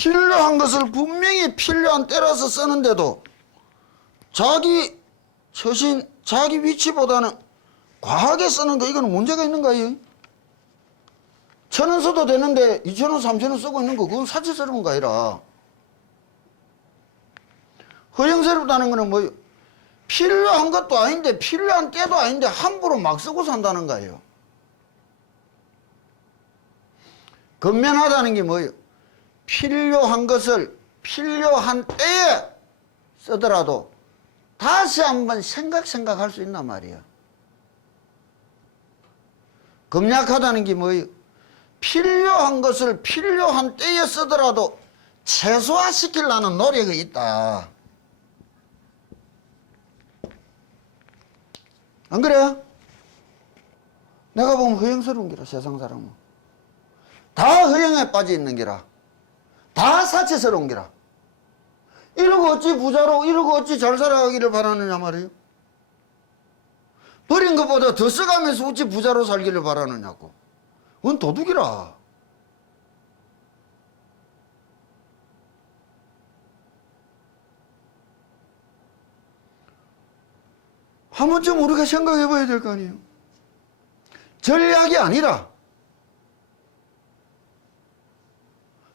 필요한 것을 분명히 필요한 때라서 쓰는데도 자기 처신, 자기 위치보다는 과하게 쓰는 거, 이거는 문제가 있는가요? 1,000원 써도 되는데 2,000원, 3,000원 쓰고 있는 거, 그건 사치스러운 거 아니라. 허영스럽다는 거는 뭐예요? 필요한 것도 아닌데, 필요한 때도 아닌데 함부로 막 쓰고 산다는 거예요. 근면하다는 게 뭐예요? 필요한 것을 필요한 때에 쓰더라도 다시 한번 생각할 수 있단 말이에요. 금약하다는 게 뭐예요? 필요한 것을 필요한 때에 쓰더라도 최소화시키려는 노력이 있다. 안 그래요? 내가 보면 허영스러운 기라, 세상 사람은. 다 허영에 빠져 있는 기라. 다 사치스러운 기라. 이러고 어찌 부자로, 이러고 어찌 잘 살아가기를 바라느냐 말이에요. 버린 것보다 더 써가면서 어찌 부자로 살기를 바라느냐고. 그건 도둑이라. 한 번쯤 우리가 생각해 봐야 될 거 아니에요. 전략이 아니라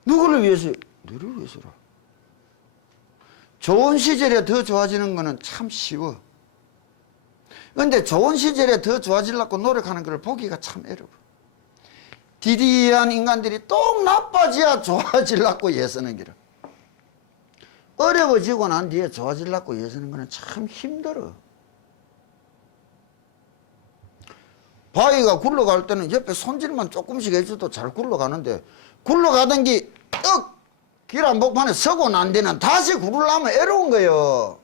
누구를 위해서? 너를 위해서라. 좋은 시절에 더 좋아지는 거는 참 쉬워. 그런데 좋은 시절에 더 좋아지려고 노력하는 걸 보기가 참 어려워. 디디한 인간들이 또 나빠져야 좋아지려고 애쓰는 길은. 어려워지고 난 뒤에 좋아지려고 애쓰는 거는 참 힘들어. 바위가 굴러갈 때는 옆에 손질만 조금씩 해줘도 잘 굴러가는데, 굴러가던 게 떡 길 한복판에 서고 난 뒤는 다시 굴으려면 애로운 거예요.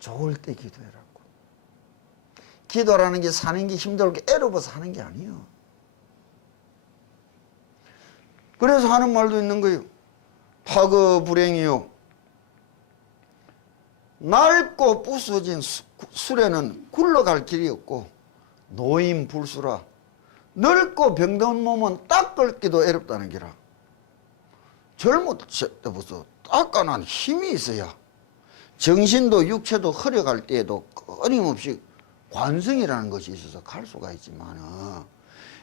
좋을 때 기도해라고. 기도라는 게 사는 게 힘들고 애로워서 하는 게 아니에요. 그래서 하는 말도 있는 거예요. 파거 불행이요. 낡고 부서진 술에는 굴러갈 길이 없고 노인 불수라. 늙고 병든 몸은 닦을기도 어렵다는 기라. 젊을 때부터 닦아난 힘이 있어야 정신도 육체도 흐려갈 때에도 끊임없이 관성이라는 것이 있어서 갈 수가 있지만,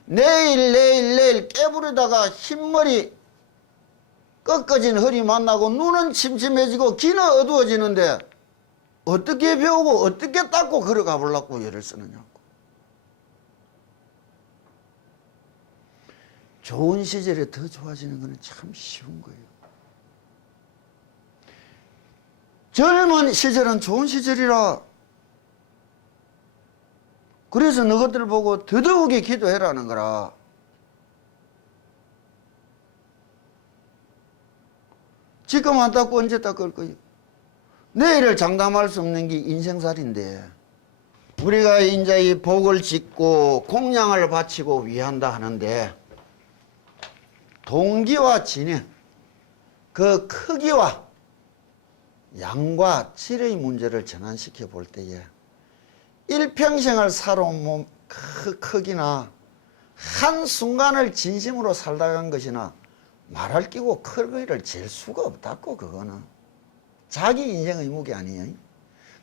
내일 깨부리다가 흰머리 꺾어진 허리 만나고 눈은 침침해지고 귀는 어두워지는데 어떻게 배우고 어떻게 닦고 걸어가 보려고 예를 쓰느냐고. 좋은 시절에 더 좋아지는 것은 참 쉬운 거예요. 젊은 시절은 좋은 시절이라. 그래서 너희들 보고 더더욱이 기도해라는 거라. 지금 안 닦고 언제 닦을 거예요? 내일을 장담할 수 없는 게 인생살인데, 우리가 이제 이 복을 짓고 공양을 바치고 위한다 하는데, 동기와 진행, 그 크기와 양과 질의 문제를 전환시켜 볼 때에 일평생을 살아온 몸 그 크기나 한순간을 진심으로 살다 간 것이나 말할 끼고 크기를 잴 수가 없다고. 그거는 자기 인생의 무게 아니에요.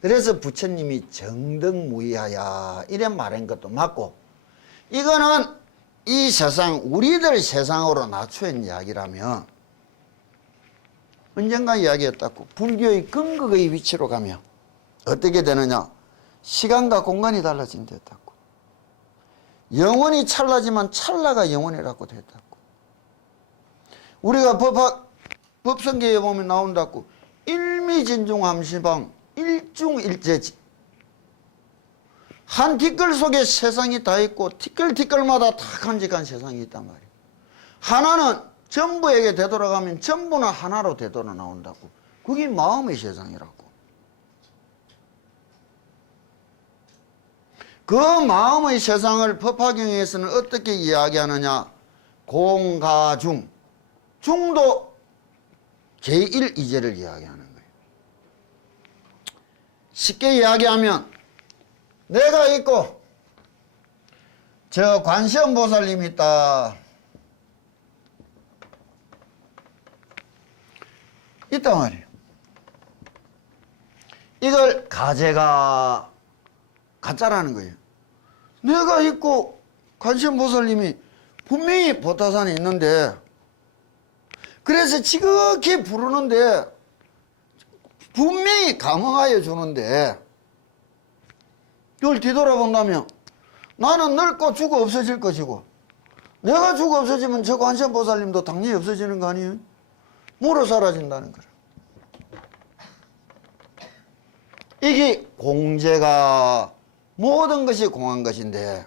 그래서 부처님이 정등무의하야 이래 말한 것도 맞고, 이거는 이 세상, 우리들 세상으로 낮춘 이야기라면 언젠가 이야기했다고. 불교의 근극의 위치로 가면 어떻게 되느냐? 시간과 공간이 달라진댔다고. 영원히 찰나지만 찰나가 영원이라고 됐다고. 우리가 법성계에 보면 나온다고. 일미진중함시방 일중일제지. 한 티끌 속에 세상이 다 있고 티끌티끌마다 다 간직한 세상이 있단 말이에요. 하나는 전부에게 되돌아가면 전부는 하나로 되돌아 나온다고. 그게 마음의 세상이라고. 그 마음의 세상을 법화경에서는 어떻게 이야기하느냐? 공가중. 중도 제1이제를 이야기하는 거예요. 쉽게 이야기하면 내가 있고 저 관세음보살님이 있다. 있단 말이에요. 이걸 가제가 가짜라는 거예요. 내가 있고 관세음보살님이 분명히 보타산에 있는데, 그래서 지극히 부르는데 분명히 감흥하여 주는데, 이걸 뒤돌아본다면 나는 늙고 죽어 없어질 것이고, 내가 죽어 없어지면 저 관세음보살님도 당연히 없어지는 거 아니에요? 물어 사라진다는 거라. 이게 공제가 모든 것이 공한 것인데,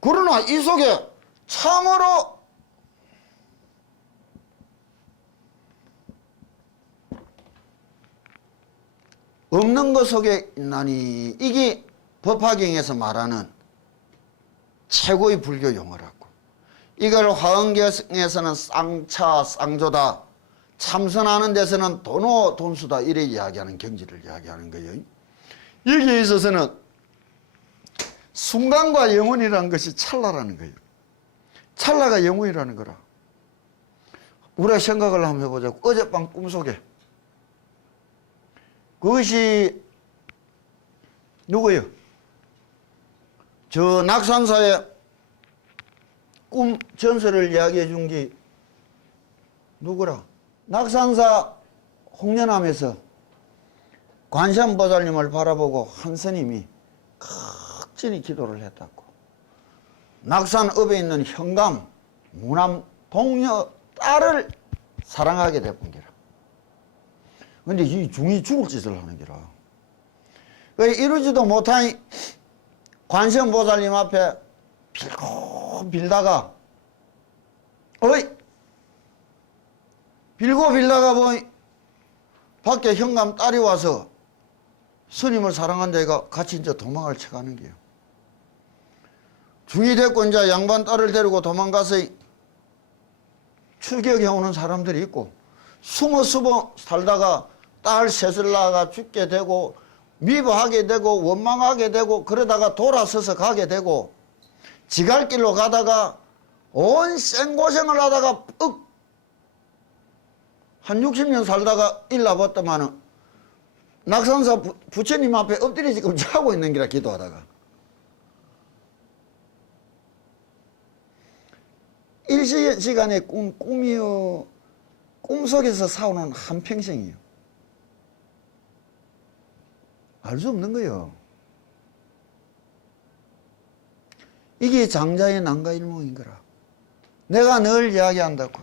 그러나 이 속에 참으로 없는 것 속에 있나니, 이게 법화경에서 말하는 최고의 불교 용어라고. 이걸 화엄경에서는 쌍차, 쌍조다, 참선하는 데서는 도노, 돈수다, 이래 이야기하는 경지를 이야기하는 거예요. 여기에 있어서는 순간과 영혼이라는 것이 찰나라는 거예요. 찰나가 영혼이라는 거라. 우리가 생각을 한번 해보자고. 어젯밤 꿈속에 그것이 누구예요? 저 낙산사의 꿈 전설을 이야기해 준 게 누구라? 낙산사 홍련암에서 관세음보살님을 바라보고 한 스님이 극진히 기도를 했다고. 낙산읍에 있는 현감, 무남, 동녀, 딸을 사랑하게 됐던 게라. 근데 이 중이 죽을 짓을 하는 게라. 왜 이루지도 못한 관세음보살님 앞에 빌고 빌다가, 빌고 빌다가 보니 밖에 현감 딸이 와서 스님을 사랑한 데가 같이 이제 도망을 쳐가는 게요. 중이 됐고 이제 양반 딸을 데리고 도망가서 추격해 오는 사람들이 있고, 숨어 살다가 딸 셋을 낳아가 죽게 되고, 미워하게 되고, 원망하게 되고, 그러다가 돌아서서 가게 되고, 지갈 길로 가다가 온 생고생을 하다가 한 60년 살다가 일나봤더만은 낙산사 부처님 앞에 엎드려 지금 자고 있는 기라, 기도하다가. 일시간의 꿈이요. 꿈속에서 사오는 한평생이요. 알 수 없는 거예요. 이게 장자의 난가일몽인 거라. 내가 늘 이야기한다고.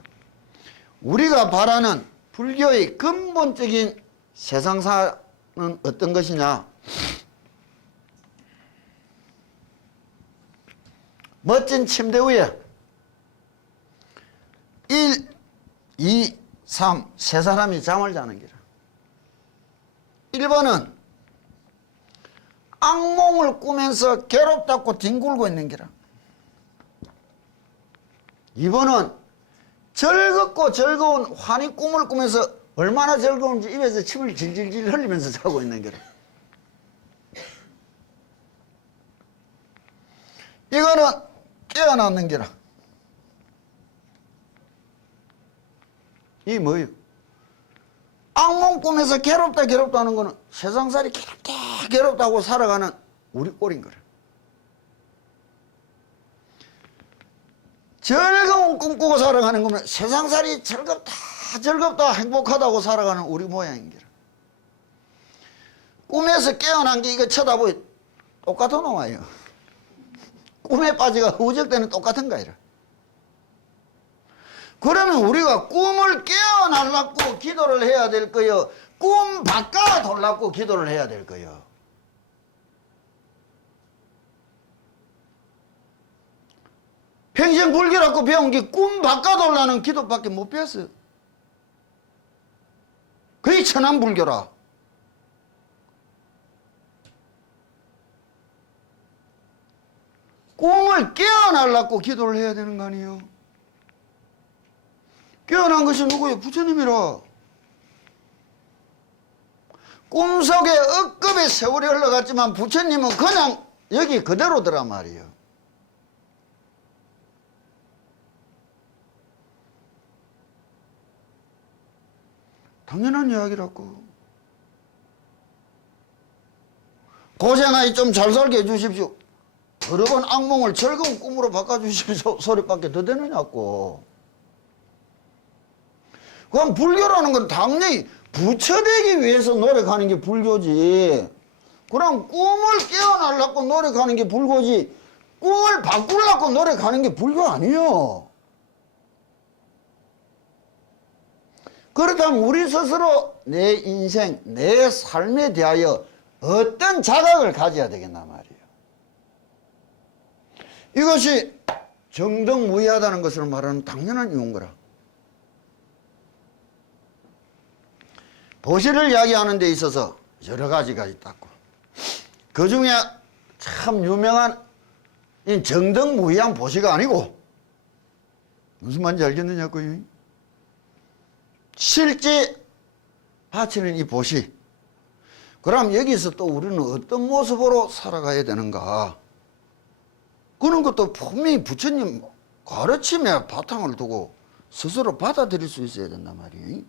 우리가 바라는 불교의 근본적인 세상사는 어떤 것이냐? 멋진 침대 위에 1, 2, 3, 세 사람이 잠을 자는 기라. 1번은 악몽을 꾸면서 괴롭다고 뒹굴고 있는 기라. 2번은 즐겁고 즐거운 환희 꿈을 꾸면서 얼마나 즐거운지 입에서 침을 질질질 흘리면서 자고 있는 기라. 이거는 깨어났는 기라. 이게 뭐예요? 악몽 꿈에서 괴롭다는 거는 세상살이 괴롭다고 살아가는 우리 꼴인 거라. 즐거운 꿈 꾸고 살아가는 거면 세상살이 즐겁다 행복하다고 살아가는 우리 모양인 거라. 꿈에서 깨어난 게 이거 쳐다보니 똑같은 놈아요. 꿈에 빠지가 우적대는 똑같은 거이라. 그러면 우리가 꿈을 깨어나려고 기도를 해야 될 거요, 꿈 바꿔 돌라고 기도를 해야 될 거요. 평생 불교라고 배운 게 꿈 바꿔 돌라는 기도밖에 못 배웠어요. 그게 천안불교라. 꿈을 깨어나려고 기도를 해야 되는 거 아니에요? 깨어난 것이 누구예요? 부처님이라. 꿈속에 억겁의 세월이 흘러갔지만 부처님은 그냥 여기 그대로더란 말이에요. 당연한 이야기라고. 고생하니 좀 잘 살게 해주십시오. 여러 번 악몽을 즐거운 꿈으로 바꿔주십시오. 소리밖에 더 되느냐고. 그럼 불교라는 건 당연히 부처되기 위해서 노력하는 게 불교지. 그럼 꿈을 깨어나려고 노력하는 게 불교지. 꿈을 바꾸려고 노력하는 게 불교 아니에요. 그렇다면 우리 스스로 내 인생, 내 삶에 대하여 어떤 자각을 가져야 되겠나 말이에요. 이것이 정등무이하다는 것을 말하는 당연한 이유인 거라. 보시를 이야기하는 데 있어서 여러 가지가 있다고. 그 중에 참 유명한 정등무이한 보시가 아니고 무슨 말인지 알겠느냐고요. 실제 바치는 이 보시. 그럼 여기서 또 우리는 어떤 모습으로 살아가야 되는가? 그런 것도 분명히 부처님 가르침에 바탕을 두고 스스로 받아들일 수 있어야 된단 말이에요.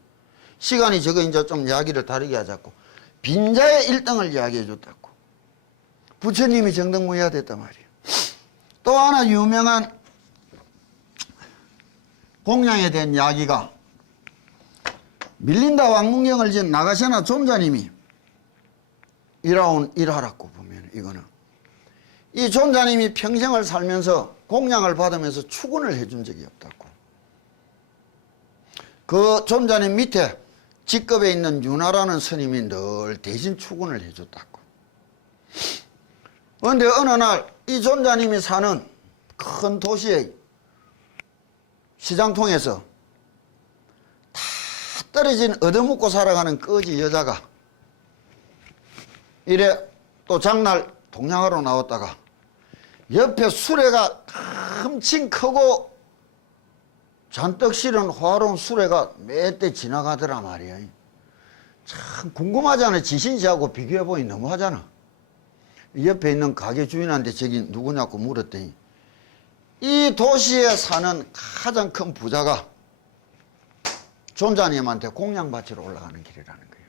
시간이 저거 이제 좀 이야기를 다르게 하자고. 빈자의 1등을 이야기해 줬다고. 부처님이 정등무이하됐단 말이에요. 또 하나 유명한 공양에 대한 이야기가 밀린다 왕문경을 지은 나가시나 존자님이 일하온 일하라고 보면 이거는 이 존자님이 평생을 살면서 공양을 받으면서 추근을 해준 적이 없다고. 그 존자님 밑에 직급에 있는 윤하라는 스님이 늘 대신 추근을 해줬다고. 그런데 어느 날 이 존자님이 사는 큰 도시의 시장통에서 다 떨어진 얻어먹고 살아가는 거지 여자가 이래 또 장날 동양하러 나왔다가 옆에 수레가 엄청 크고 잔뜩 실은 화로운 수레가 몇 대 지나가더라 말이야. 참 궁금하잖아. 지신시하고 비교해보니 너무하잖아. 옆에 있는 가게 주인한테 저기 누구냐고 물었더니 이 도시에 사는 가장 큰 부자가 존자님한테 공양 바치러 올라가는 길이라는 거예요.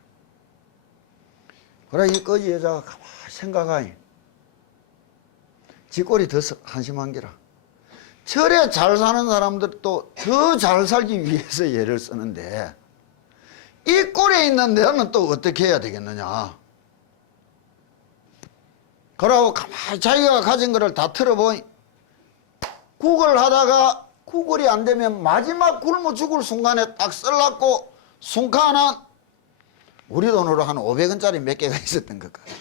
그래 이 거지 여자가 가만히 생각하니 지 꼴이 더 한심한 게라. 절에 잘 사는 사람들도 더 잘 살기 위해서 예를 쓰는데 이 꼴에 있는 내는 또 어떻게 해야 되겠느냐. 그러고 가만히 자기가 가진 거를 다 틀어보니 국을 하다가 국을이 안 되면 마지막 굶어 죽을 순간에 딱 썰라고 순간한 우리 돈으로 한 500원짜리 몇 개가 있었던 것 같아요.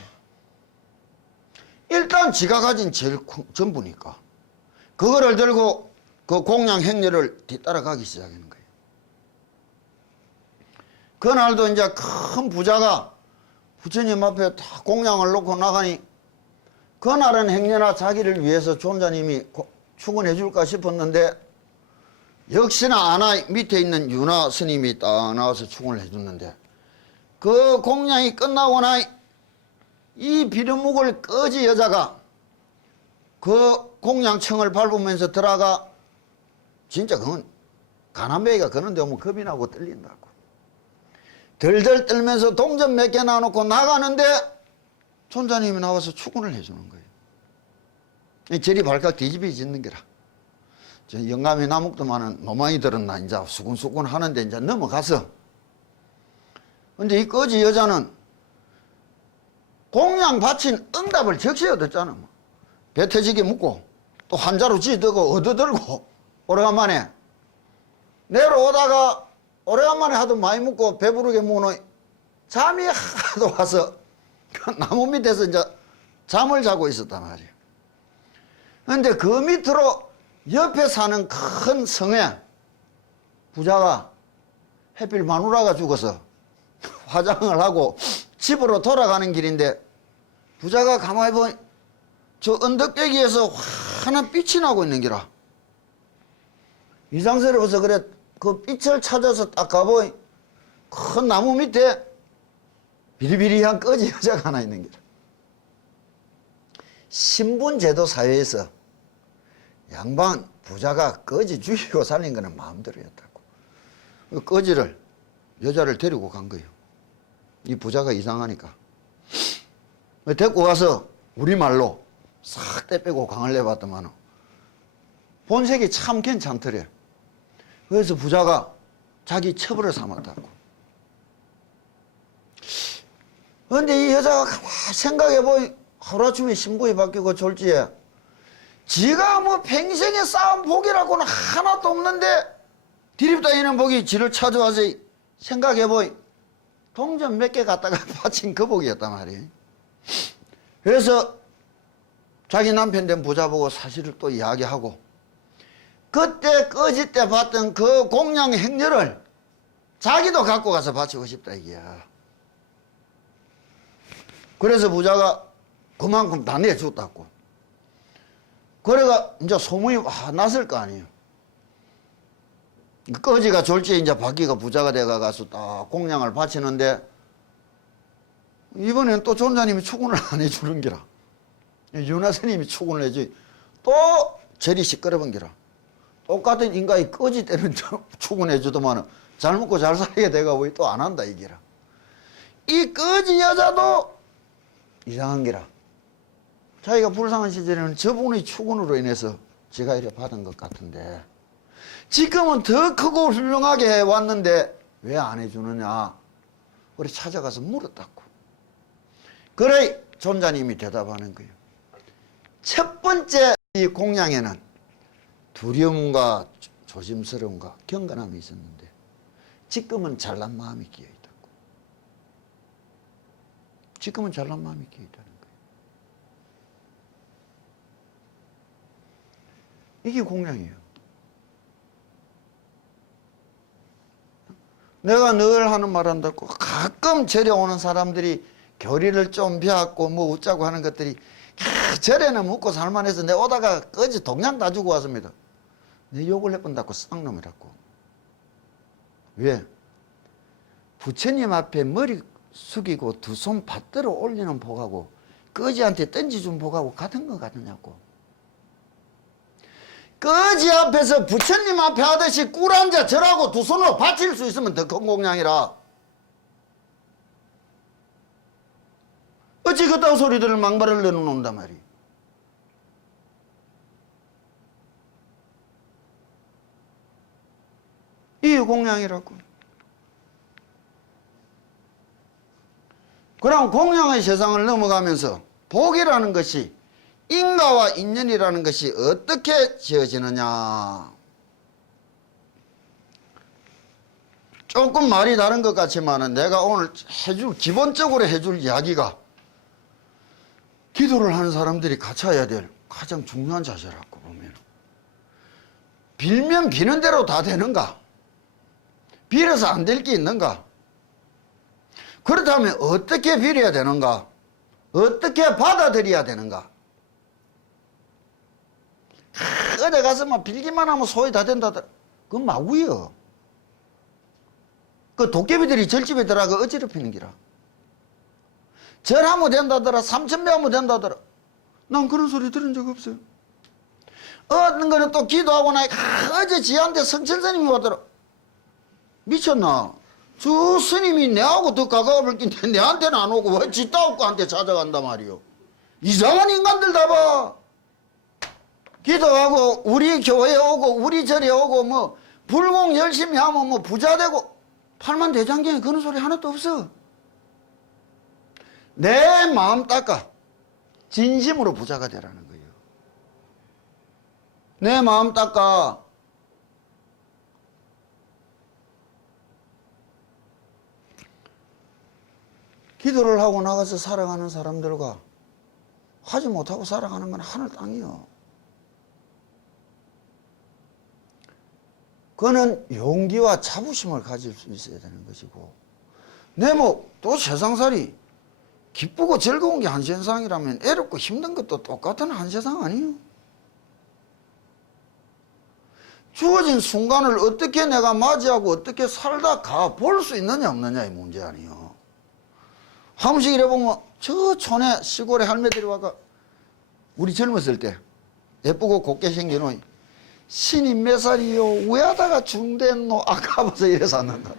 일단 지가 가진 제일 전부니까 그거를 들고 그 공양 행렬을 뒤따라가기 시작하는 거예요. 그날도 이제 큰 부자가 부처님 앞에 다 공양을 놓고 나가니 그날은 행여나 자기를 위해서 존자님이 축원해 줄까 싶었는데 역시나 아나 밑에 있는 윤화 스님이 딱 나와서 축원을 해줬는데 그 공양이 끝나고 나니 이 비료묵을 꺼지 여자가 그 공양청을 밟으면서 들어가 진짜 그건 가난뱅이가 그런 데 오면 겁이 나고 떨린다고. 덜덜 떨면서 동전 몇 개 놔놓고 나가는데 존자님이 나와서 축원을 해주는 거예요. 저리 발칵 뒤집이 짓는 게라. 영감이 나묵도만은 노망이들은 나 이제 수군수군 하는데 이제 넘어가서. 근데 이 거지 여자는 공양 바친 응답을 적시 얻었잖아. 배 터지게 묻고 또 한자로 지들고 얻어들고 오래간만에 내려오다가 오래간만에 하도 많이 묻고 배부르게 묻노 잠이 하도 와서 그 나무 밑에서 이제 잠을 자고 있었단 말이에요. 그런데 그 밑으로 옆에 사는 큰 성에 부자가 해필 마누라가 죽어서 화장을 하고 집으로 돌아가는 길인데 부자가 가만히 보니 저 언덕배기에서 환한 빛이 나고 있는 기라. 이상스러워서 그래 그 빛을 찾아서 딱 가보니 큰 나무 밑에 비리비리한 꺼지 여자가 하나 있는 거라. 신분제도 사회에서 양반 부자가 꺼지 죽이고 살린 거는 마음대로였다고. 그 꺼지를 여자를 데리고 간 거예요. 이 부자가 이상하니까. 데리고 가서 우리말로 싹 떼빼고 강을 내봤더만 본색이 참 괜찮더래. 그래서 부자가 자기 처벌을 삼았다고. 그런데 이 여자가 가만히 생각해보니 하루아침에 신부에 바뀌고 졸지에 지가 뭐 평생에 쌓은 복이라고는 하나도 없는데 디립다니는 복이 지를 찾아와서 생각해보니 동전 몇 개 갖다가 바친 그 복이었단 말이에요. 그래서 자기 남편 된 부자 보고 사실을 또 이야기하고 그때 꺼질 때 봤던 그 공양 행렬을 자기도 갖고 가서 바치고 싶다 이게야. 그래서 부자가 그만큼 다 내줬다고. 그래가 이제 소문이 났을 거 아니에요. 꺼지가 졸지에 이제 바퀴가 부자가 돼가서 딱 공양을 바치는데 이번엔 또 존자님이 추군을 안 해주는 기라. 윤화 스님이 추군을 해주지. 또 절이 시끄러운 기라. 똑같은 인간이 꺼지 때는 추군해 주더만 잘 먹고 잘 살게 돼가 왜 또 안 한다 이기라. 이 꺼지 여자도 이상한 기라. 자기가 불쌍한 시절에는 저분의 추군으로 인해서 지가 이래 받은 것 같은데 지금은 더 크고 훌륭하게 해왔는데 왜 안 해주느냐. 우리 찾아가서 물었다고. 그래 존자님이 대답하는 거예요. 첫 번째 이 공양에는 두려움과 조심스러움과 경건함이 있었는데 지금은 잘난 마음이 끼어있다고. 지금은 잘난 마음이 끼어있다는 거예요. 이게 공양이에요. 내가 늘 하는 말 한다고 가끔 절에 오는 사람들이 교리를 좀 배웠고 뭐 웃자고 하는 것들이 절에는 묵고 살만해서 내가 오다가 꺼지 동양 다 주고 왔습니다. 내 욕을 해본다고 쌍놈이라고. 왜? 부처님 앞에 머리 숙이고 두 손 받들어 올리는 복하고 꺼지한테 던지준 복하고 같은 거 같느냐고. 꺼지 앞에서 부처님 앞에 하듯이 꿀 앉아 절하고 두 손으로 바칠 수 있으면 더 큰 공양이라. 어찌 그따위 소리들을 망발을 내놓는단 말이야. 이 공양이라고. 그럼 공양의 세상을 넘어가면서 복이라는 것이 인과와 인연이라는 것이 어떻게 지어지느냐. 조금 말이 다른 것 같지만 내가 오늘 기본적으로 해줄 이야기가 기도를 하는 사람들이 갖춰야 될 가장 중요한 자세라고 보면 빌면 비는 대로 다 되는가? 빌어서 안 될 게 있는가? 그렇다면 어떻게 빌어야 되는가? 어떻게 받아들여야 되는가? 어디 가서 막 빌기만 하면 소위 다 된다. 그건 마구요. 그 도깨비들이 절집에 들어가 어지럽히는 기라. 절하면 된다더라. 삼천배하면 된다더라. 난 그런 소리 들은 적 없어요. 어떤 거는 또 기도하고 나니까 어제 지한테 성천 스님이 왔더라. 미쳤나? 저 스님이 내하고 더 가까워볼 낀데 내한테는 안 오고 왜 지따오고한테 찾아간단 말이요. 이상한 인간들 다 봐. 기도하고 우리 교회에 오고 우리 절에 오고 뭐 불공 열심히 하면 뭐 부자 되고 팔만 대장경에 그런 소리 하나도 없어. 내 마음 닦아 진심으로 부자가 되라는 거예요. 내 마음 닦아. 기도를 하고 나가서 살아가는 사람들과 하지 못하고 살아가는 건 하늘 땅이요. 그거는 용기와 자부심을 가질 수 있어야 되는 것이고, 내 뭐 또 세상살이 기쁘고 즐거운 게 한 세상이라면 애롭고 힘든 것도 똑같은 한 세상 아니에요. 주어진 순간을 어떻게 내가 맞이하고 어떻게 살다 가 볼 수 있느냐 없느냐의 문제 아니에요. 한 번씩 이래 보면 저 촌에 시골에 할매들이 와가 우리 젊었을 때 예쁘고 곱게 생겨놓은 신이 몇 살이요? 왜 하다가 중됐노? 아까워서 이래서 안 난다.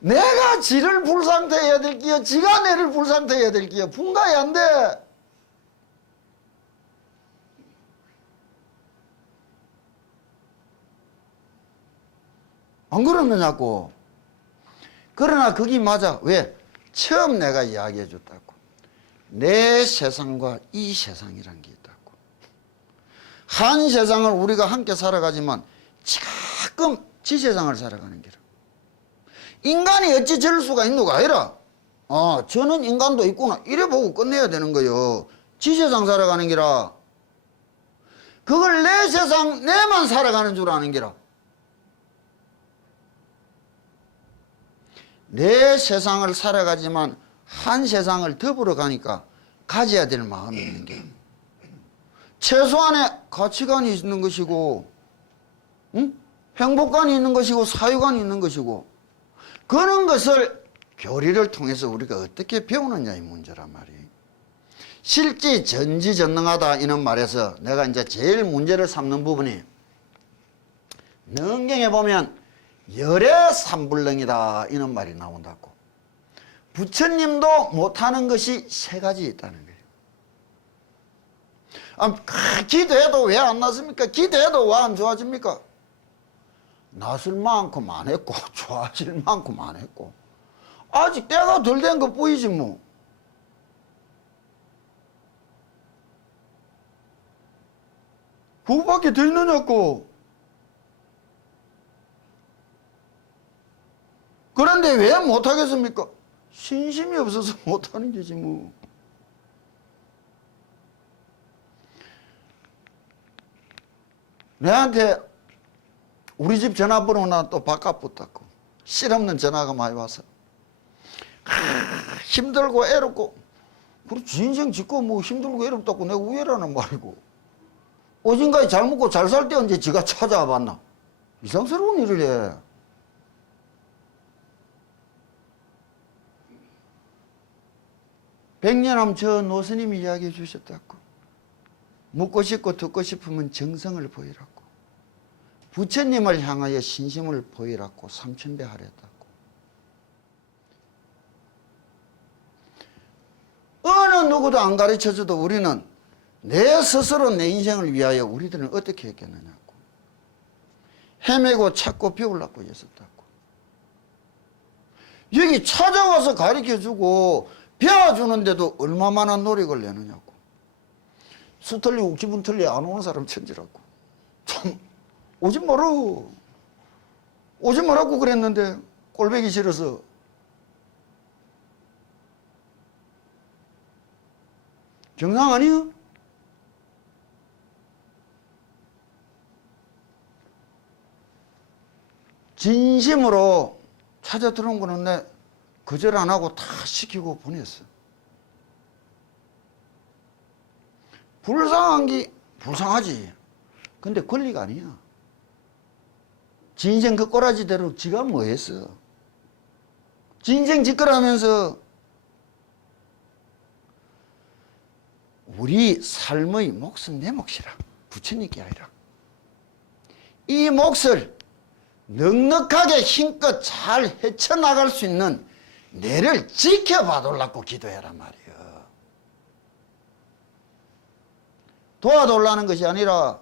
내가 지를 불상태해야 될 끼요, 지가 내를 불상태해야 될 끼요. 분가이 안 돼. 안 그러느냐고. 그러나 그게 맞아. 왜? 처음 내가 이야기해 줬다고. 내 세상과 이 세상이란 게 있다고. 한 세상을 우리가 함께 살아가지만 가끔 지 세상을 살아가는 게라. 인간이 어찌 저럴 수가 있노가 아니라, 아, 저는 인간도 있구나, 이래 보고 끝내야 되는 거요. 지 세상 살아가는 게라. 그걸 내 세상, 내만 살아가는 줄 아는 게라. 내 세상을 살아가지만 한 세상을 더불어 가니까 가져야 될 마음이 있는 게, 최소한의 가치관이 있는 것이고, 응? 행복관이 있는 것이고, 사유관이 있는 것이고, 그런 것을 교리를 통해서 우리가 어떻게 배우느냐 이 문제란 말이에요. 실제 전지전능하다 이런 말에서 내가 이제 제일 문제를 삼는 부분이, 능경에 보면 열의 삼불능이다 이런 말이 나온다고. 부처님도 못하는 것이 세 가지 있다는 거예요. 기도해도 왜 안 났습니까? 기도해도 왜 안 좋아집니까? 낫을 만큼 안 했고 좋아질 만큼 안 했고 아직 때가 덜 된 거 보이지 뭐. 그거밖에 더 있느냐고. 그런데 왜 못하겠습니까? 신심이 없어서 못하는 거지 뭐. 내한테 우리 집 전화번호 나 또 바깥 붙었고, 실없는 전화가 많이 와서 힘들고 애롭고, 그렇지 인생 짓고 뭐 힘들고 애롭다고 내가 우애라는 말이고, 어딘가에 잘 먹고 잘 살 때 언제 지가 찾아와 봤나. 이상스러운 일을 해. 백년함 저 노스님이 이야기해 주셨다고. 묻고 싶고 듣고 싶으면 정성을 보이라고. 부처님을 향하여 신심을 보이라고 삼천배 하랬다고. 어느 누구도 안 가르쳐줘도 우리는 내 스스로 내 인생을 위하여 우리들은 어떻게 했겠느냐고. 헤매고 찾고 배우려고 했었다고. 여기 찾아와서 가르쳐주고 배워주는데도 얼마나 노력을 내느냐고. 수 틀리고 기분 틀리 안 오는 사람 천지라고. 참 오지 마라. 오지 말라고 그랬는데 꼴보기 싫어서. 정상 아니요? 진심으로 찾아 들어온 거는 내 거절 안 하고 다 시키고 보냈어. 불쌍한 게 불쌍하지. 근데 권리가 아니야. 지 인생 그 꼬라지대로 지가 뭐 했어. 지 인생 짓거라면서. 우리 삶의 몫은 내 몫이라. 부처님께 아니라. 이 몫을 넉넉하게 힘껏 잘 헤쳐나갈 수 있는 내를 지켜봐달라고 기도해란 말이야. 도와달라는 것이 아니라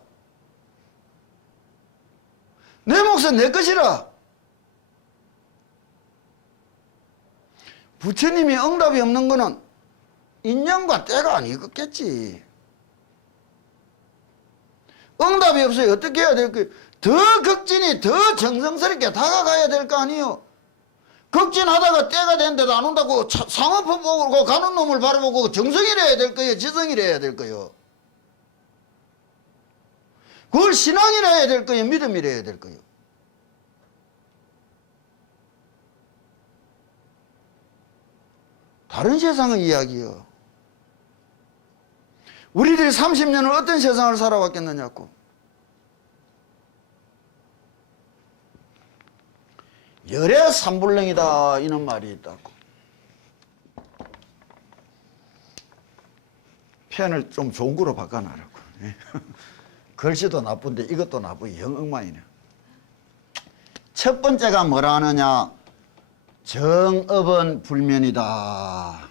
내 몫은 내 것이라. 부처님이 응답이 없는 거는 인연과 때가 아니겠지. 응답이 없어요. 어떻게 해야 될까요? 더 극진히 더 정성스럽게 다가가야 될 거 아니에요. 극진하다가 때가 됐는데도 안 온다고 상어포 보고 가는 놈을 바라보고 정성이라 해야 될 거예요? 지성이라 해야 될 거예요? 그걸 신앙이라 해야 될 거예요? 믿음이라 해야 될 거예요? 다른 세상의 이야기요. 우리들이 30년을 어떤 세상을 살아왔겠느냐고. 열의 삼불능이다 이런 말이 있다고. 펜을 좀 좋은 거로 바꿔놔라고. 글씨도 나쁜데 이것도 나쁘고 영 엉망이네. 첫 번째가 뭐라 하느냐. 정업은 불면이다.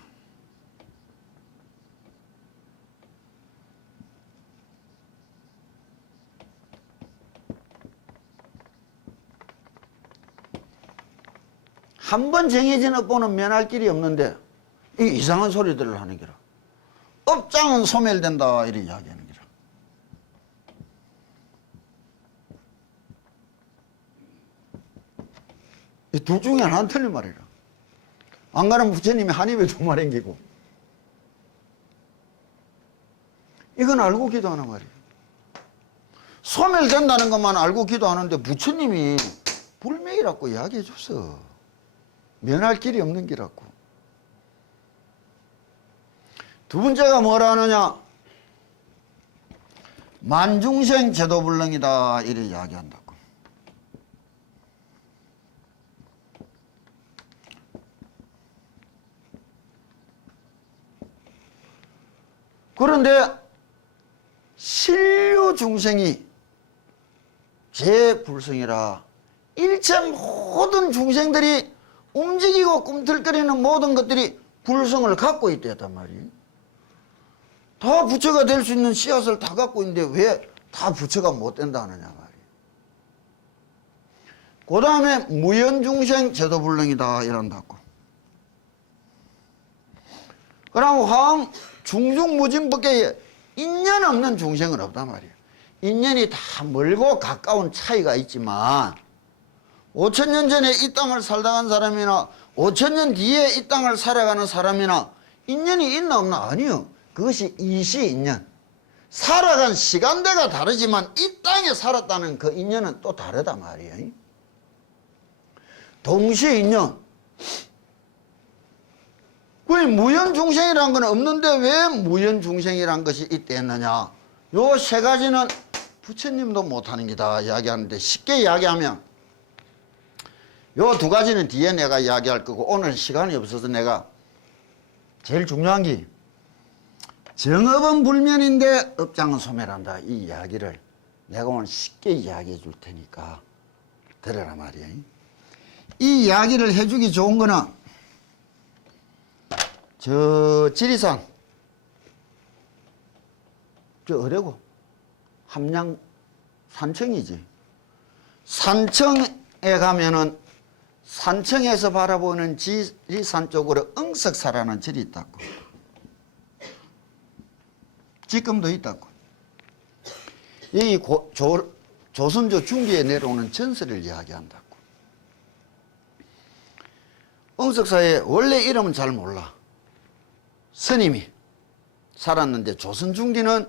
한 번 정해진 업보는 면할 길이 없는데 이 이상한 소리들을 하는 기라. 업장은 소멸된다 이렇게 이야기하는 기라. 이 둘 중에 하나는 틀린 말이라. 안 가는 부처님이 한 입에 두 말 앵기고 이건 알고 기도하는 말이에요. 소멸된다는 것만 알고 기도하는데 부처님이 불명이라고 이야기해 줬어. 면할 길이 없는 기라고. 두 번째가 뭐라 하느냐? 만중생 제도불능이다 이렇게 이야기한다고. 그런데 신류 중생이 제불성이라 일체 모든 중생들이 움직이고 꿈틀거리는 모든 것들이 불성을 갖고 있단 말이에요. 다 부처가 될 수 있는 씨앗을 다 갖고 있는데 왜 다 부처가 못 된다 하느냐 말이에요. 그 다음에 무연중생 제도불능이다 이런다고. 그럼 화엄 중중무진법계에 인연 없는 중생은 없단 말이에요. 인연이 다 멀고 가까운 차이가 있지만 5천년 전에 이 땅을 살다 간 사람이나 5천년 뒤에 이 땅을 살아가는 사람이나 인연이 있나 없나? 아니요. 그것이 이시인연. 살아간 시간대가 다르지만 이 땅에 살았다는 그 인연은 또 다르다 말이에요. 동시인연. 그 무연중생이라는 건 없는데 왜 무연중생이라는 것이 있댔느냐? 요 세 가지는 부처님도 못하는 기다 이야기하는데 쉽게 이야기하면 요 두 가지는 뒤에 내가 이야기할 거고 오늘 시간이 없어서 내가 제일 중요한 게 정업은 불면인데 업장은 소멸한다 이 이야기를 내가 오늘 쉽게 이야기해 줄 테니까 들으라 말이에요. 이 이야기를 해주기 좋은 거는 저 지리산 저 어뢰고 함양 산청이지. 산청에 가면은 산청에서 바라보는 지리산 쪽으로 응석사라는 절이 있다고. 지금도 있다고. 이 조선조 중기에 내려오는 전설을 이야기한다고. 응석사의 원래 이름은 잘 몰라. 스님이 살았는데 조선 중기는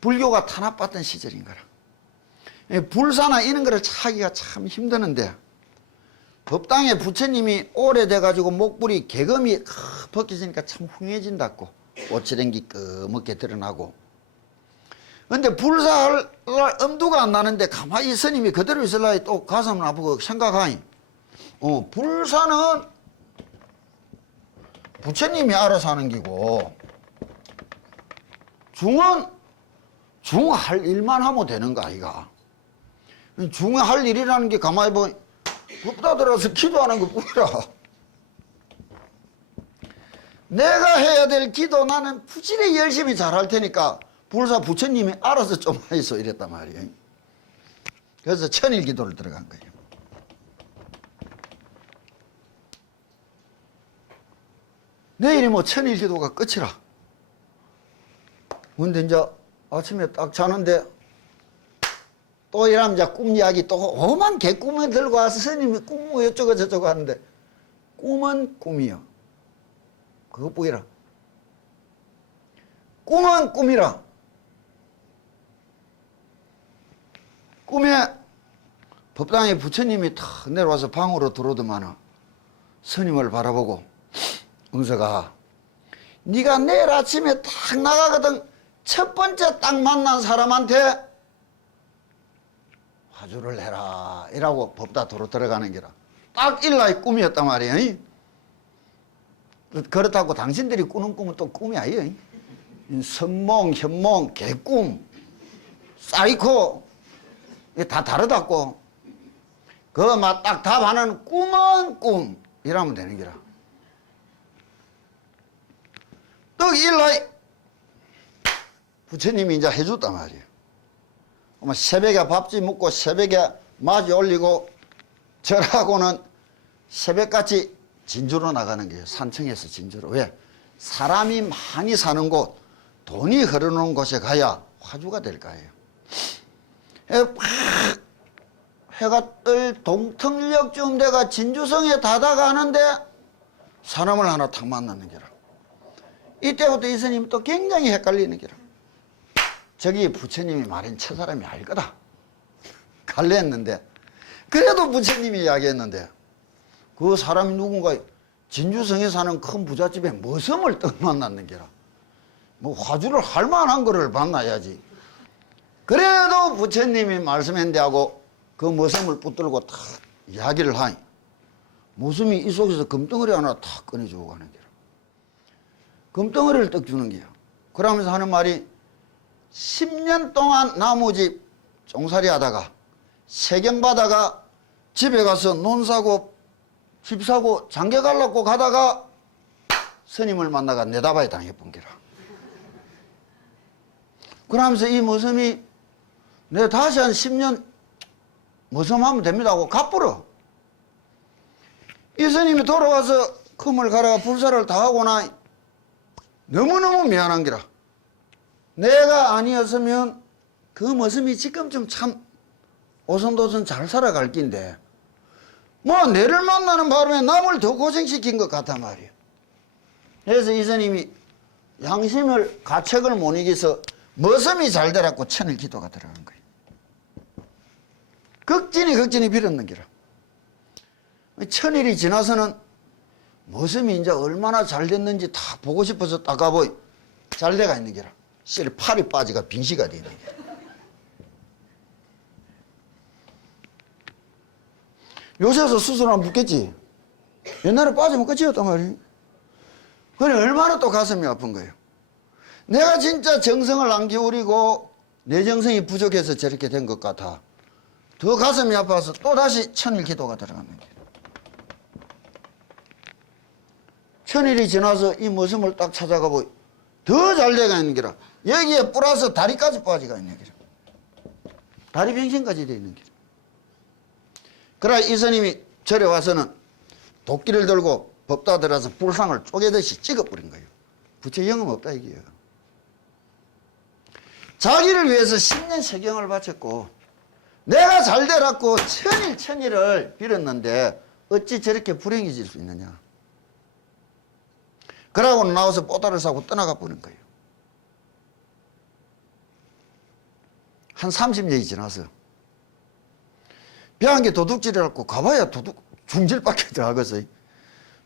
불교가 탄압받던 시절인 거라. 불사나 이런 거를 찾기가 참 힘드는데 법당에 부처님이 오래돼가지고 목불이 개검이 벗겨지니까 참 흉해진다고. 옷치랭기 끄먹게 드러나고. 근데 불사할 엄두가 안 나는데 가만히 스님이 그대로 있을라 또 가슴은 아프고 생각하니 불사는 부처님이 알아서 하는 기고 중은 중할 일만 하면 되는 거 아이가. 중할 일이라는 게 가만히 보면 법다 들어서 기도하는 것뿐이라. 내가 해야 될 기도 나는 부지런히 열심히 잘할 테니까 불사 부처님이 알아서 좀 하이소 이랬단 말이에요. 그래서 천일 기도를 들어간 거예요. 내일이 뭐 천일 기도가 끝이라. 근데 이제 아침에 딱 자는데 또 이러면 이제 꿈 이야기 또 오만 개꿈을 들고 와서 스님이 꿈 뭐 어쩌고 저쩌고 하는데 꿈은 꿈이요. 그것뿐이라. 꿈은 꿈이라. 꿈에 법당에 부처님이 탁 내려와서 방으로 들어오더만은 스님을 바라보고 응석아 네가 내일 아침에 딱 나가거든 첫 번째 딱 만난 사람한테 화주를 해라 이라고 법다 도로 들어가는 게라. 딱 일라의 꿈이었단 말이에요. 그렇다고 당신들이 꾸는 꿈은 또 꿈이 아니에요. 선몽, 현몽, 개꿈, 사이코 다 다르다고. 그막 딱 답하는 꿈은 꿈 이라면 되는 기라. 떡 일라이 부처님이 이제 해줬단 말이에요. 아마 새벽에 밥집 먹고 새벽에 맞이 올리고 절하고는 새벽같이 진주로 나가는 거예요. 산청에서 진주로. 왜? 사람이 많이 사는 곳, 돈이 흐르는 곳에 가야 화주가 될 거예요. 해가 뜰 동통역쯤 돼가 진주성에 다다가는데 사람을 하나 탁 만나는 게라. 이때부터 이 스님이 또 굉장히 헷갈리는 게라. 저기 부처님이 말한 저 사람이 알 거다. 갈래 했는데 그래도 부처님이 이야기했는데 그 사람이 누군가 진주성에 사는 큰 부잣집에 머슴을 떡 만났는 게라. 뭐 화주를 할 만한 거를 만나야지. 그래도 부처님이 말씀했는데 하고 그 머슴을 붙들고 탁 이야기를 하니 머슴이 이 속에서 금덩어리 하나 탁 꺼내주고 가는 게라. 금덩어리를 떡 주는 게야. 그러면서 하는 말이 10년 동안 나무집 종살이 하다가 세경받다가 집에 가서 논 사고 집 사고 장계 갈라고 가다가 스님을 만나가 내다바에 당해본 게라. 그러면서 이 머슴이 내가 다시 한 10년 머슴하면 됩니다 하고 갚으러. 이 스님이 돌아와서 금을 갈아가 불사를 다 하고 나 너무너무 미안한 게라. 내가 아니었으면 그 머슴이 지금쯤 참 오손도손 잘 살아갈 낀데 뭐 내를 만나는 바람에 남을 더 고생시킨 것 같단 말이에요. 그래서 이 스님이 양심을 가책을 못 이겨서 머슴이 잘 되라고 천일 기도가 들어간 거예요. 극진히 빌었는 기라. 천일이 지나서는 머슴이 이제 얼마나 잘 됐는지 다 보고 싶어서 딱 가보이 잘 돼가 있는 기라. 실 팔이 빠지가 빙시가 되는 게. 요새서 수술하면 붓겠지. 옛날에 빠지면 끝이었단 말이에요. 그래 얼마나 또 가슴이 아픈 거예요. 내가 진짜 정성을 안 기울이고 내 정성이 부족해서 저렇게 된 것 같아. 더 가슴이 아파서 또 다시 천일 기도가 들어가는 거예요. 천일이 지나서 이 머슴을 딱 찾아가고 더 잘 돼가 있는 게라. 여기에 플러스 다리까지 빠지가 있는 게라. 다리 변신까지 돼 있는 게라. 그래 이 스님이 절에 와서는 도끼를 들고 법다 들어서 불상을 쪼개듯이 찍어버린 거예요. 부처 영험 없다 이게요. 자기를 위해서 10년 세경을 바쳤고 내가 잘 되라고 천일을 빌었는데 어찌 저렇게 불행해질 수 있느냐. 그러고 나와서 뽀다를 사고 떠나가 버린 거예요. 한 30년이 지나서 배한 게 도둑질이라고 가봐야 중질밖에 더 하겠어요.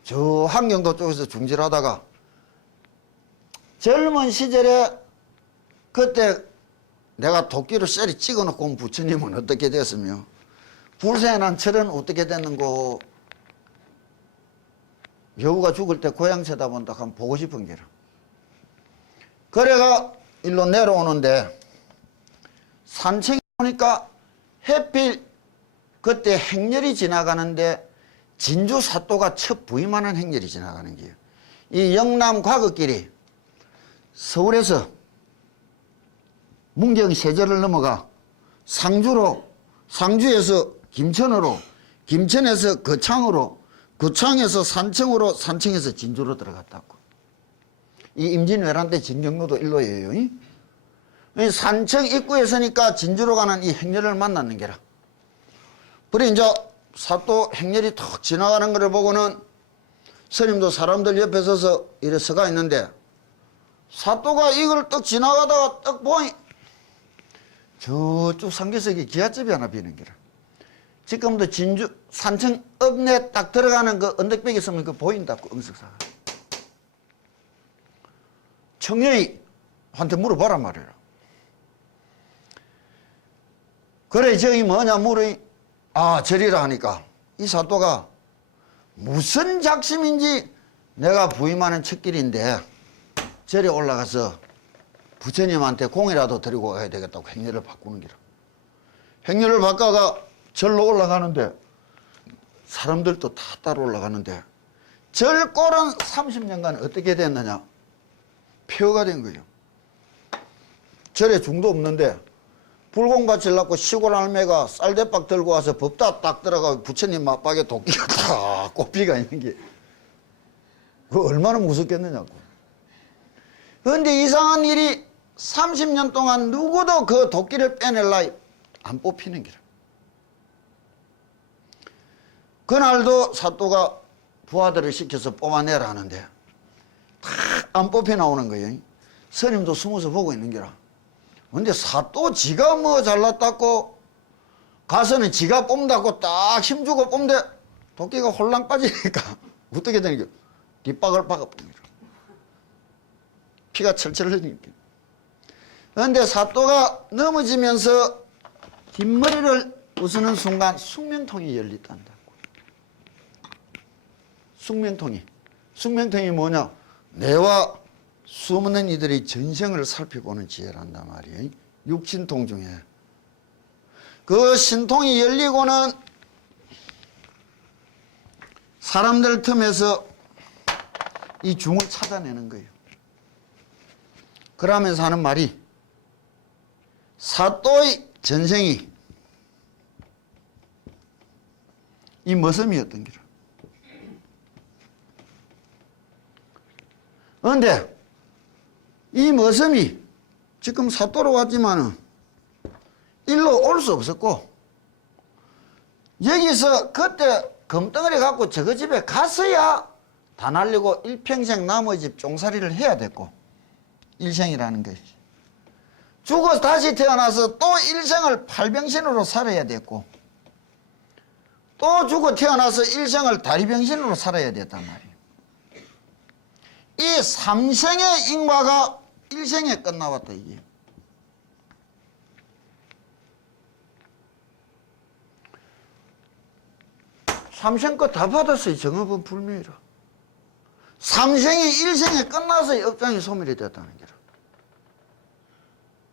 저 한경도 쪽에서 중질하다가 젊은 시절에 그때 내가 도끼로 쇠리 찍어놓고 온 부처님은 어떻게 됐으며 불세에 난 철은 어떻게 됐는고 여우가 죽을 때 고향 쳐다본다 하면 보고 싶은 게라. 그래가 일로 내려오는데 산청에 오니까 해필 그때 행렬이 지나가는데 진주 사또가 첫 부임하는 행렬이 지나가는 게요. 이 영남 과거길이 서울에서 문경 세제를 넘어가 상주에서 김천으로, 김천에서 거창으로, 거창에서 산청으로, 산청에서 진주로 들어갔다고. 이 임진왜란 때 진경로도 일로예요. 산청 입구에 서니까 진주로 가는 이 행렬을 만났는 게라. 그래 이제 사또 행렬이 턱 지나가는 것을 보고는 스님도 사람들 옆에 서서 이래 서가 있는데 사또가 이걸 떡 지나가다가 떡 보니 저쪽 상계석에 기아집이 하나 비는 게라. 지금도 진주 산청 읍내 딱 들어가는 그 언덕벽에 서면 그 보인다고 응석사가. 청년이 한테 물어봐란 말이라. 그래 저기 뭐냐 물으니 아 절이라 하니까 이 사또가 무슨 작심인지 내가 부임하는 첫 길인데 절에 올라가서 부처님한테 공이라도 드리고 가야 되겠다고 행렬을 바꾸는 기라. 행렬을 바꿔가 절로 올라가는데 사람들도 다 따라 올라가는데 절골은 30년간 어떻게 됐느냐? 폐허가 된 거예요. 절에 중도 없는데 불공밭을 낳고 시골 할매가 쌀대박 들고 와서 법다 딱 들어가고 부처님 맞박에 도끼가 딱 꼽히가 있는 게 그 얼마나 무섭겠느냐고. 그런데 이상한 일이 30년 동안 누구도 그 도끼를 빼낼라 안 뽑히는 기라. 그날도 사또가 부하들을 시켜서 뽑아내라 하는데 다 안 뽑혀 나오는 거예요. 스님도 숨어서 보고 있는 기라. 근데 사또 지가 뭐 잘났다고 가서는 지가 뽑는다고 딱 힘주고 뽑는데 도끼가 홀랑 빠지니까 어떻게 되는 게 뒷박을 박아봅니다. 피가 철철 흘리니까. 그런데 사또가 넘어지면서 뒷머리를 부수는 순간 숙명통이 열리단다고. 숙명통이 뭐냐? 내와 수없는 이들의 전생을 살펴보는 지혜란단 말이에요. 육신통 중에. 그 신통이 열리고는 사람들 틈에서 이 중을 찾아내는 거예요. 그러면서 하는 말이 사또의 전생이 이 머슴이었던 기라. 그런데 이 머슴이 지금 사또로 왔지만은 일로 올 수 없었고 여기서 그때 금덩어리 갖고 저거 집에 갔어야 다 날리고 일평생 남의 집 종살이를 해야 됐고 일생이라는 것이 죽어서 다시 태어나서 또 일생을 팔병신으로 살아야 됐고 또 죽어 태어나서 일생을 다리병신으로 살아야 됐단 말이에요. 이 삼생의 인과가 일생에 끝나왔다 이게. 삼생 거 다 받았어요. 정업은 불명이라. 삼생이 일생에 끝나서 업장이 소멸이 됐다는 게라.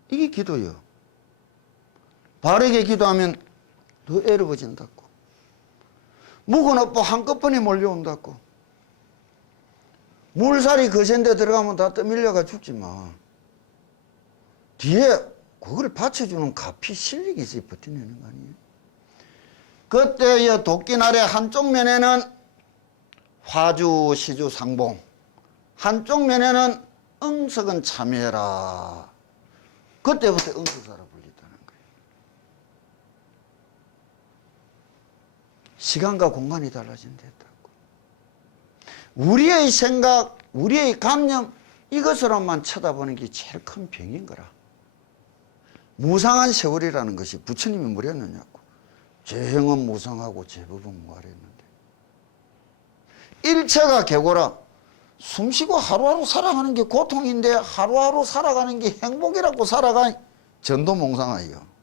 이게 기도요. 바르게 기도하면 더 애로워진다고. 묵은 업보 한꺼번에 몰려온다고. 물살이 거센데 들어가면 다 떠밀려가 죽지만 뒤에 그걸 받쳐주는 가피 실력이 있어야 버텨내는 거 아니에요. 그때의 도끼날의 한쪽 면에는 화주, 시주, 상봉, 한쪽 면에는 응석은 참여해라. 그때부터 응석사라 불렸다는 거예요. 시간과 공간이 달라진댔다고. 우리의 생각, 우리의 감념 이것으로만 쳐다보는 게 제일 큰 병인 거라. 무상한 세월이라는 것이 부처님이 뭐랬느냐고. 죄행은 무상하고 제법은 무할했는데. 일체가 개고라. 숨쉬고 하루하루 살아가는 게 고통인데 하루하루 살아가는 게 행복이라고 살아가 전도몽상아이요.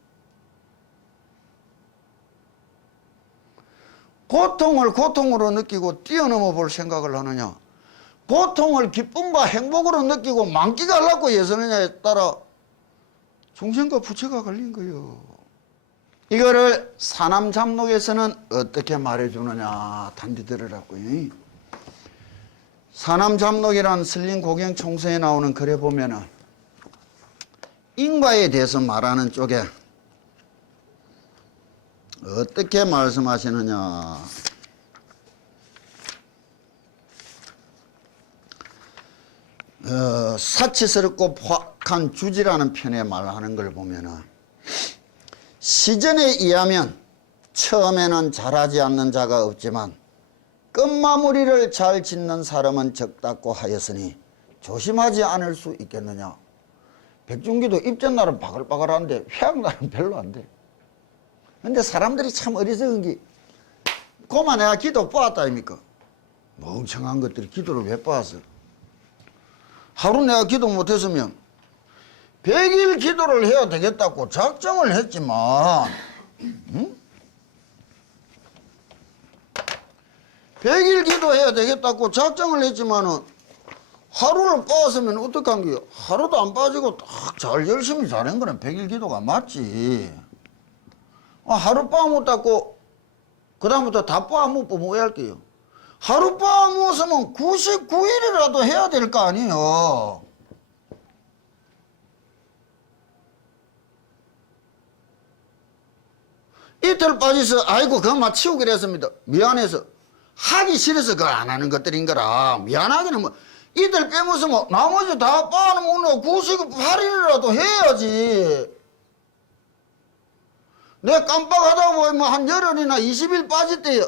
고통을 고통으로 느끼고 뛰어넘어 볼 생각을 하느냐, 고통을 기쁨과 행복으로 느끼고 만끽하려고 예선느냐에 따라 중생과 부처가 걸린 거예요. 이거를 사남잡록에서는 어떻게 말해주느냐 단디 들으라고. 사남잡록이란 설린고경총서에 나오는 글에 보면은 인과에 대해서 말하는 쪽에 어떻게 말씀하시느냐. 사치스럽고 포악한 주지라는 편에 말하는 걸 보면은 시전에 의하면 처음에는 잘하지 않는 자가 없지만 끝마무리를 잘 짓는 사람은 적다고 하였으니 조심하지 않을 수 있겠느냐. 백중기도 입전날은 바글바글한데 회학날은 별로 안 돼. 근데 사람들이 참 어리석은 게 고만 내가 기도 뽑았다 아닙니까? 멍청한 것들이 기도를 왜 뽑았어? 하루 내가 기도 못했으면 100일 기도를 해야 되겠다고 작정을 했지만, 응? 100일 기도해야 되겠다고 작정을 했지만은 하루를 빠졌으면 어떡한 게요? 하루도 안 빠지고 딱 잘 열심히 잘한 거는 100일 기도가 맞지. 하루 빠못했고 그다음부터 다 빻아먹고 뭐 해야 할게요? 하루 빻아먹었으면 99일이라도 해야 될 거 아니에요. 이틀 빠져서 아이고 그만 치우기로 했습니다. 미안해서 하기 싫어서 그걸 안 하는 것들인 거라. 미안하기는 뭐 이틀 빼면서 뭐 나머지 다 빻아먹는 98일이라도 해야지. 내 깜빡하다 뭐 한 열흘이나 20일 빠졌대요.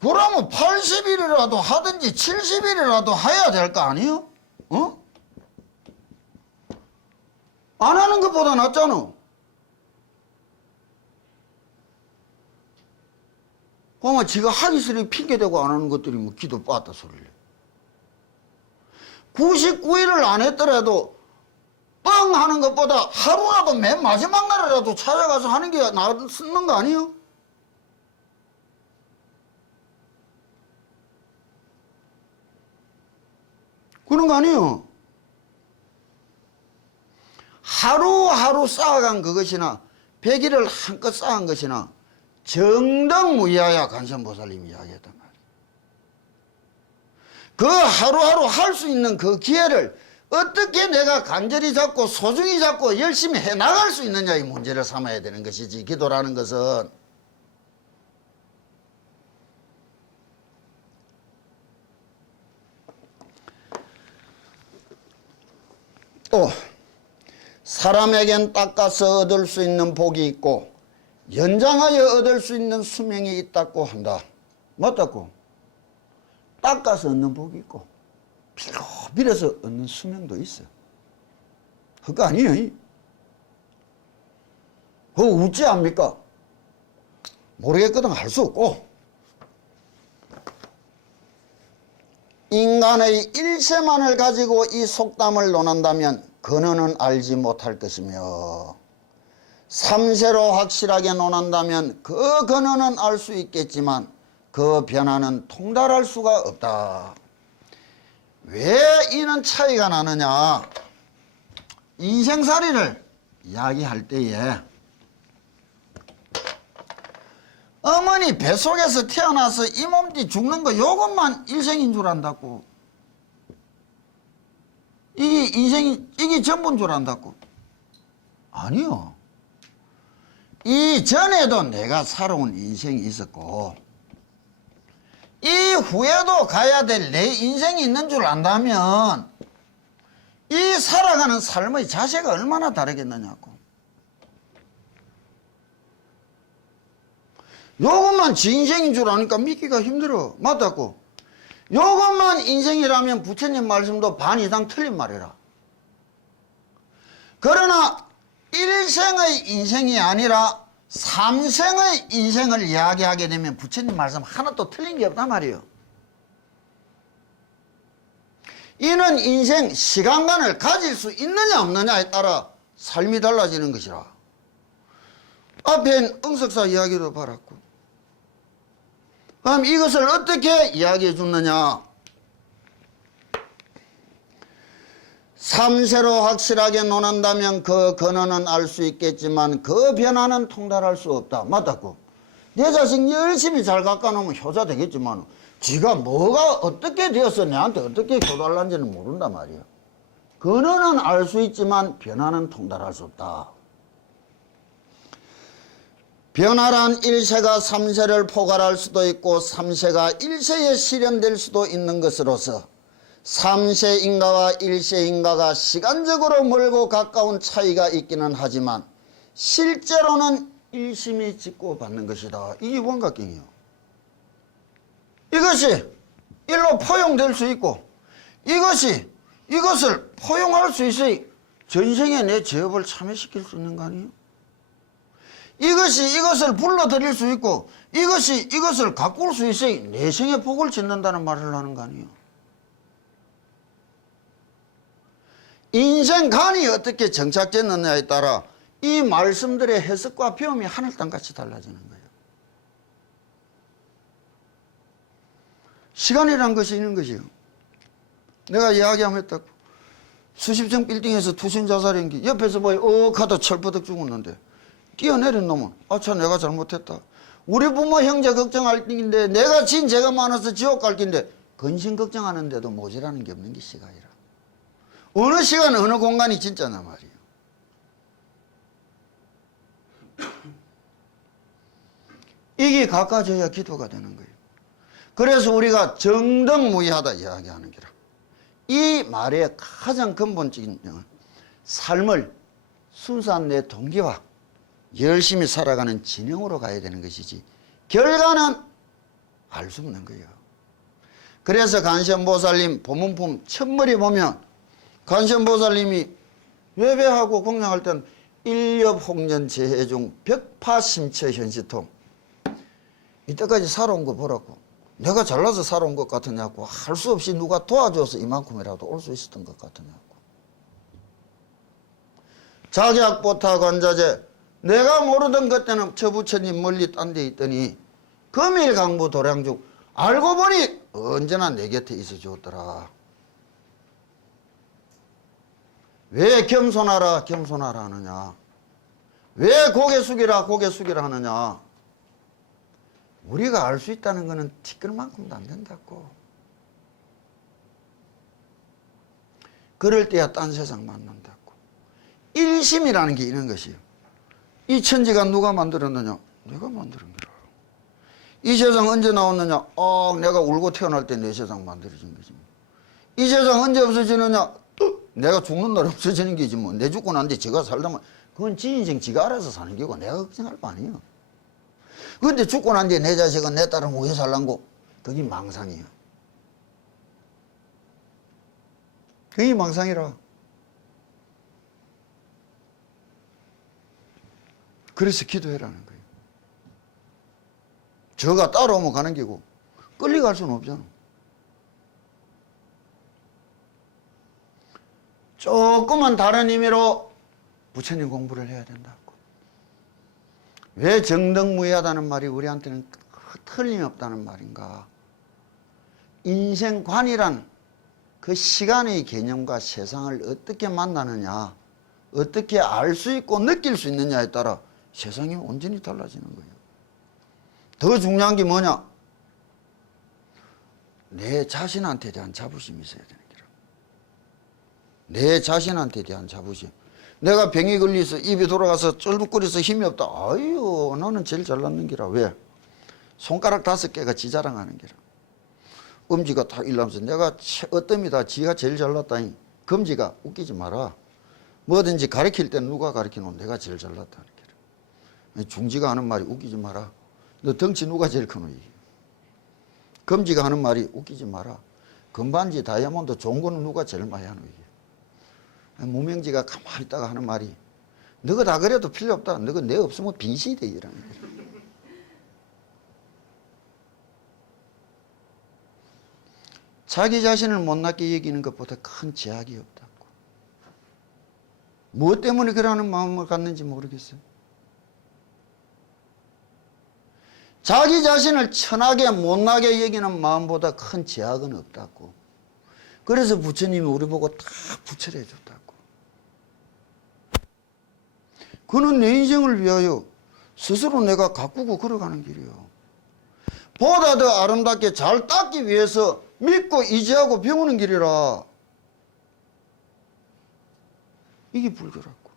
그러면 80일이라도 하든지 70일이라도 해야 될 거 아니에요? 어? 안 하는 것보다 낫잖아. 그러면 지가 하기 싫으니 핑계대고 안 하는 것들이 뭐 기도 빠았다 소리를. 99일을 안 했더라도 빵 하는 것보다 하루라도 맨 마지막 날이라도 찾아가서 하는 게 낫는 거 아니에요? 그런 거 아니에요? 하루하루 쌓아간 그것이나 100일을 한껏 쌓은 것이나 정당무이하야 관세음보살님이 이야기했단 말이에요. 그 하루하루 할 수 있는 그 기회를 어떻게 내가 간절히 잡고 소중히 잡고 열심히 해나갈 수 있느냐 이 문제를 삼아야 되는 것이지. 기도라는 것은 또 사람에겐 닦아서 얻을 수 있는 복이 있고 연장하여 얻을 수 있는 수명이 있다고 한다. 맞다고? 닦아서 얻는 복이 있고 피로 밀어서 얻는 수명도 있어요. 그거 아니에요. 그거 웃지 않습니까? 모르겠거든 할 수 없고. 인간의 일세만을 가지고 이 속담을 논한다면 근원은 알지 못할 것이며 삼세로 확실하게 논한다면 그 근원은 알 수 있겠지만 그 변화는 통달할 수가 없다. 왜 이는 차이가 나느냐? 인생살이를 이야기할 때에 어머니 뱃속에서 태어나서 이 몸띠 죽는 거 요것만 일생인 줄 안다고. 이게 인생이 이게 전부인 줄 안다고. 아니요. 이전에도 내가 살아온 인생이 있었고 이 후에도 가야 될 내 인생이 있는 줄 안다면 이 살아가는 삶의 자세가 얼마나 다르겠느냐고. 요것만 지 인생인 줄 아니까 믿기가 힘들어. 맞다고. 요것만 인생이라면 부처님 말씀도 반 이상 틀린 말이라. 그러나 일생의 인생이 아니라 삼생의 인생을 이야기하게 되면 부처님 말씀 하나도 틀린 게 없단 말이에요. 이는 인생 시간관을 가질 수 있느냐 없느냐에 따라 삶이 달라지는 것이라. 앞엔 응석사 이야기도 받았고. 그럼 이것을 어떻게 이야기해 줬느냐? 삼세로 확실하게 논한다면 그 근원은 알 수 있겠지만 그 변화는 통달할 수 없다. 맞다고. 내 자식 열심히 잘 깎아놓으면 효자 되겠지만 지가 뭐가 어떻게 되어서 내한테 어떻게 교달난지는 모른단 말이야. 근원은 알 수 있지만 변화는 통달할 수 없다. 변화란 일세가 삼세를 포괄할 수도 있고 삼세가 일세에 실현될 수도 있는 것으로서 삼세인가와 일세인가가 시간적으로 멀고 가까운 차이가 있기는 하지만 실제로는 일심이 짓고 받는 것이다. 이게 원각경이요. 이것이 일로 포용될 수 있고 이것을 포용할 수 있어야 전생에 내 죄업을 참여시킬 수 있는 거 아니에요? 이것을 불러들일 수 있고 이것을 가꿀 수 있어야 내생에 복을 짓는다는 말을 하는 거 아니에요? 인생관이 어떻게 정착됐느냐에 따라 이 말씀들의 해석과 배움이 하늘 땅같이 달라지는 거예요. 시간이란 것이 있는 것이에요. 내가 이야기하면 했다고. 수십층 빌딩에서 투신 자살한 게 옆에서 뭐에 하다 철버덕 죽었는데 뛰어내린 놈은 아차 내가 잘못했다. 우리 부모 형제 걱정할 낀데 내가 진 죄가 많아서 지옥 갈 낀데 근심 걱정하는데도 모자라는 게 없는 게 시간이라. 어느 시간 어느 공간이 진짜나 말이에요. 이게 가까워져야 기도가 되는 거예요. 그래서 우리가 정등무이하다 이야기하는 게라. 이 말의 가장 근본적인 삶을 순수한 내 동기와 열심히 살아가는 진영으로 가야 되는 것이지 결과는 알 수 없는 거예요. 그래서 간센보살님 법문품 첫머리 보면 간센보살님이 외배하고 공양할 때는 일엽홍련 재해중 벽파심처 현시통. 이때까지 살아온 거 보라고. 내가 잘나서 살아온 것 같으냐고. 할 수 없이 누가 도와줘서 이만큼이라도 올 수 있었던 것 같으냐고. 작약보타 관자재. 내가 모르던 그때는 저 부처님 멀리 딴 데 있더니 금일강부 도량중 알고 보니 언제나 내 곁에 있어 주었더라. 왜 겸손하라 겸손하라 하느냐. 왜 고개 숙이라 고개 숙이라 하느냐. 우리가 알 수 있다는 것은 티끌만큼도 안 된다고. 그럴 때야 딴 세상 만난다고. 일심이라는 게 이런 것이에요. 이 천지가 누가 만들었느냐? 내가 만드는 거라. 이 세상 언제 나왔느냐? 내가 울고 태어날 때 내 세상 만들어진 거지. 이 세상 언제 없어지느냐? 내가 죽는 날 없어지는 게지 뭐. 내 죽고 난 뒤에 지가 살다만 그건 지 인생 지가 알아서 사는 게고 내가 걱정할 거 아니에요. 근데 죽고 난 뒤에 내 자식은 내 딸은 왜 살란고? 그게 망상이에요. 그게 망상이라. 그래서 기도해라는 거예요. 저가 따라오면 가는 게고 끌려갈 수는 없잖아. 조금만 다른 의미로 부처님 공부를 해야 된다고. 왜 정등무이하다는 말이 우리한테는 틀림없다는 말인가. 인생관이란 그 시간의 개념과 세상을 어떻게 만나느냐, 어떻게 알 수 있고 느낄 수 있느냐에 따라 세상이 온전히 달라지는 거예요. 더 중요한 게 뭐냐? 내 자신한테 대한 자부심이 있어야 되는 거라. 내 자신한테 대한 자부심. 내가 병이 걸려서 입이 돌아가서 쩔뚝거려서 힘이 없다. 아유, 나는 제일 잘났는 기라. 왜? 손가락 5개가 지 자랑하는 기라. 엄지가 다 일하면서 내가 어떤 지가 제일 잘났다니. 금지가 웃기지 마라. 뭐든지 가르칠 때 누가 가르치노? 내가 제일 잘났다는 기라. 중지가 하는 말이 웃기지 마라. 너 덩치 누가 제일 크노? 금지가 하는 말이 웃기지 마라. 금반지 다이아몬드 좋은 거는 누가 제일 많이 하노? 무명지가 가만히 있다가 하는 말이 너가 다 그래도 필요 없다. 너가 내 없으면 빈신이 돼 이라는 거야. 자기 자신을 못나게 여기는 것보다 큰 제약이 없다고. 무엇 때문에 그러는 마음을 갖는지 모르겠어요. 자기 자신을 천하게 못나게 여기는 마음보다 큰 제약은 없다고. 그래서 부처님이 우리 보고 다 부처를 해줬다고. 그는 내 인생을 위하여 스스로 내가 가꾸고 걸어가는 길이요. 보다 더 아름답게 잘 닦기 위해서 믿고 의지하고 배우는 길이라. 이게 불교라고.